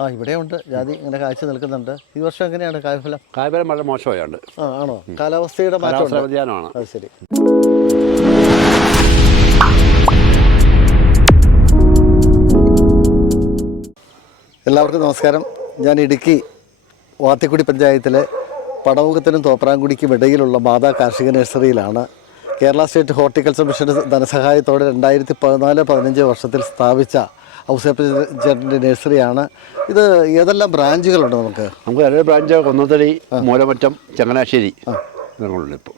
ആ ഇവിടെ ഉണ്ട് ജാതി ഇങ്ങനെ കാഴ്ച നിൽക്കുന്നുണ്ട്. ഈ വർഷം എങ്ങനെയാണ് കായ്ഫലം? കായ്ഫലം വളരെ മോശമായുണ്ട്. ആ ആണോ? കാലാവസ്ഥയുടെ കാലാവസ്ഥ മാറ്റം വ്യതിയാനമാണ്. അത് ശരി. എല്ലാവർക്കും നമസ്കാരം. ഞാൻ ഇടുക്കി വാത്തിക്കുടി പഞ്ചായത്തിലെ പടമുഖത്തിനും തോപ്രാംകുടിക്കും ഇടയിലുള്ള മാതാ കാർഷിക നഴ്സറിയിലാണ് കേരള സ്റ്റേറ്റ് ഹോർട്ടിക്കൾച്ചർ മിഷന്റെ ധനസഹായത്തോടെ രണ്ടായിരത്തി പതിനാല് പതിനഞ്ച് വർഷത്തിൽ സ്ഥാപിച്ച ഔസേപ്പച്ചേട്ടന്റെ നഴ്സറിയാണ്. ഇത് ഏതെല്ലാം ബ്രാഞ്ചുകളുണ്ട് നമുക്ക്? നമുക്ക് രണ്ട് ബ്രാഞ്ച് കൊന്നത്തടി മൂലമറ്റം ചങ്ങനാശ്ശേരി ഞങ്ങളുണ്ട് ഇപ്പോൾ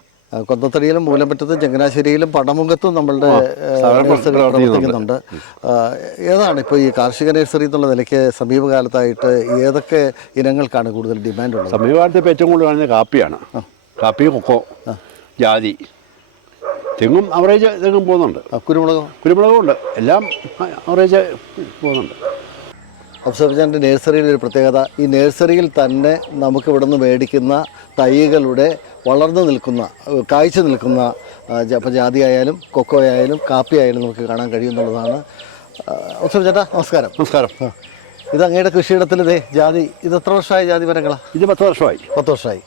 കൊന്നത്തടിയിലും മൂലമറ്റത്തും ചങ്ങനാശ്ശേരിയിലും പടമുഖത്തും നമ്മളുടെ പ്രവർത്തിക്കുന്നുണ്ട്. ഏതാണ് ഇപ്പോൾ ഈ കാർഷിക നഴ്സറി എന്നുള്ള നിലയ്ക്ക് സമീപകാലത്തായിട്ട് ഏതൊക്കെ ഇനങ്ങൾക്കാണ് കൂടുതൽ ഡിമാൻഡ് ഉള്ളത് സമീപകാലത്ത് ഇപ്പോൾ ഏറ്റവും കൂടുതൽ കാപ്പിയാണ്. കാപ്പി കൊക്കോ ജാതി. തെങ്ങും അവറേജ് തെങ്ങും പോകുന്നുണ്ട്. കുരുമുളകോ? കുരുമുളകും ഉണ്ട്. എല്ലാം അവറേജ് പോകുന്നുണ്ട്. അബ്സർവജന്റെ നേഴ്സറിയിൽ ഒരു പ്രത്യേകത ഈ നേഴ്സറിയിൽ തന്നെ നമുക്ക് ഇവിടെ നിന്ന് മേടിക്കുന്ന തൈകളുടെ വളർന്നു നിൽക്കുന്ന കാഴ്ച നിൽക്കുന്ന അപ്പോൾ ജാതി ആയാലും കൊക്കോ ആയാലും കാപ്പി ആയാലും നമുക്ക് കാണാൻ കഴിയുന്നുള്ളതാണ് അബ്സർവ് ചേട്ടാ നമസ്കാരം. നമസ്കാരം. ഇത് അങ്ങയുടെ കൃഷിയിടത്തിൽ ഇതേ ജാതി ഇത് എത്ര വർഷമായി ജാതി മരങ്ങളാണ് ഇത് പത്ത് വർഷമായി. പത്ത് വർഷമായി.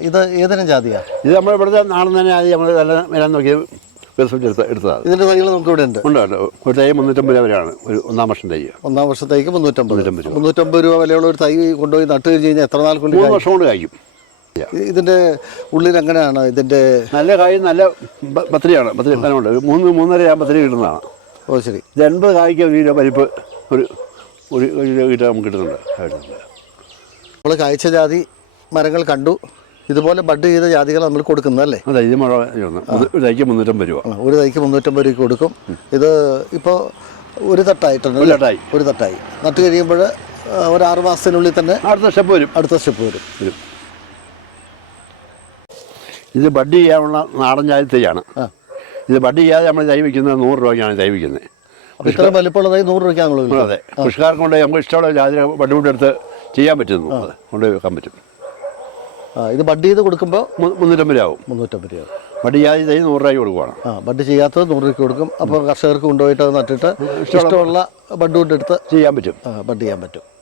ഇത് ഏതിനും ജാതിയാ? ഇത് നമ്മൾ ഇവിടുത്തെ നാളെ തന്നെ ആദ്യം നമ്മൾ നല്ല വില നോക്കി വികസിപ്പിച്ചെടുത്ത എടുത്തതാണ്. ഇതിന്റെ തൈകൾ നമുക്ക് ഇവിടെ ഉണ്ട്. ഉണ്ട് ഉണ്ട്. ഒരു തൈ മുന്നൂറ്റമ്പത് രൂപ വരെയാണ്. ഒരു ഒന്നാം വർഷം തൈ. ഒന്നാം വർഷത്തേക്ക് മുന്നൂറ്റമ്പത്. മുന്നൂറ്റമ്പത് രൂപ. മുന്നൂറ്റമ്പത് രൂപ വിലയുള്ള ഒരു തൈ കൊണ്ടുപോയി നട്ട് കഴിഞ്ഞ് കഴിഞ്ഞാൽ എത്ര നാൾ കൊണ്ട് മൂന്ന്? വർഷം കൊണ്ട് കഴിക്കും ഇ- ഇതിന്റെ ഉള്ളിൽ എങ്ങനെയാണ് ഇതിന്റെ നല്ല കായ് നല്ല ബ- പത്തിരിയാണ് പത്തിരി ഉണ്ട് ഒരു മൂന്ന് മൂന്നര ആ പത്തിരി കിട്ടുന്നതാണ്. ഓ ശരി. ഇത് എൺപത് കായ്ക്ക് ഒരു കിലോ പരിപ്പ് ഒരു ഒരു ഒരു കിലോ നമുക്ക് കിട്ടുന്നുണ്ട്. കിട്ടുന്നുണ്ട്. നമ്മൾ കായ്ച്ച ജാതി മരങ്ങൾ കണ്ടു. ഇതുപോലെ ബഡ് ചെയ്ത ജാതികൾ നമ്മൾ കൊടുക്കുന്നതല്ലേ? അതെ ഇത് മഴ ഒരു തൈക്ക് മുന്നൂറ്റമ്പത് രൂപ. ഒരു തൈക്ക് മുന്നൂറ്റമ്പത് രൂപ കൊടുക്കും. ഇത് ഇപ്പോൾ ഒരു തട്ടായിട്ടുണ്ട് ഒരു തട്ടായി. ഒരു തട്ടായി. നട്ട് കഴിയുമ്പോൾ ഒരു ആറ് മാസത്തിനുള്ളിൽ തന്നെ അടുത്ത സ്റ്റെപ്പ് വരും. അടുത്ത സ്റ്റെപ്പ് വരും. വരും. ഇത് ബഡ് ചെയ്യാനുള്ള നാടൻ ജാതി തൈയാണ്. ഇത് ബഡ് ചെയ്യാതെ നമ്മൾ തൈ വയ്ക്കുന്നത് നൂറ് രൂപയ്ക്കാണ് തൈ വയ്ക്കുന്നത്. അപ്പോൾ ഇത്ര വലിപ്പമുള്ള തൈ നൂറ് രൂപയ്ക്കാണ് അതെ. കൃഷിക്കാർക്ക് കൊണ്ട് നമുക്ക് ഇഷ്ടമുള്ള ജാതി ബഡ് കൊണ്ടെടുത്ത് ചെയ്യാൻ പറ്റുന്നു കൊണ്ടുപോയി വെക്കാൻ പറ്റും. ഇത് ബഡ് ചെയ്ത് കൊടുക്കുമ്പോൾ മുന്നൂറ്റമ്പത് രൂപ ആവും മുന്നൂറ്റമ്പത് രൂപ. ബഡ് ചെയ്യാതെ നൂറ് രൂപ കൊടുക്കുവാണ്. ആ ബഡ് ചെയ്യാത്തത് നൂറ് രൂപയ്ക്ക് കൊടുക്കും. അപ്പോൾ കർഷകർക്ക് കൊണ്ടുപോയിട്ട് അത് നട്ടിട്ട് ഇഷ്ടമുള്ള ബഡ് കൊണ്ടെടുത്ത് ചെയ്യാൻ പറ്റും. ആ, ബഡ് ചെയ്യാൻ പറ്റും.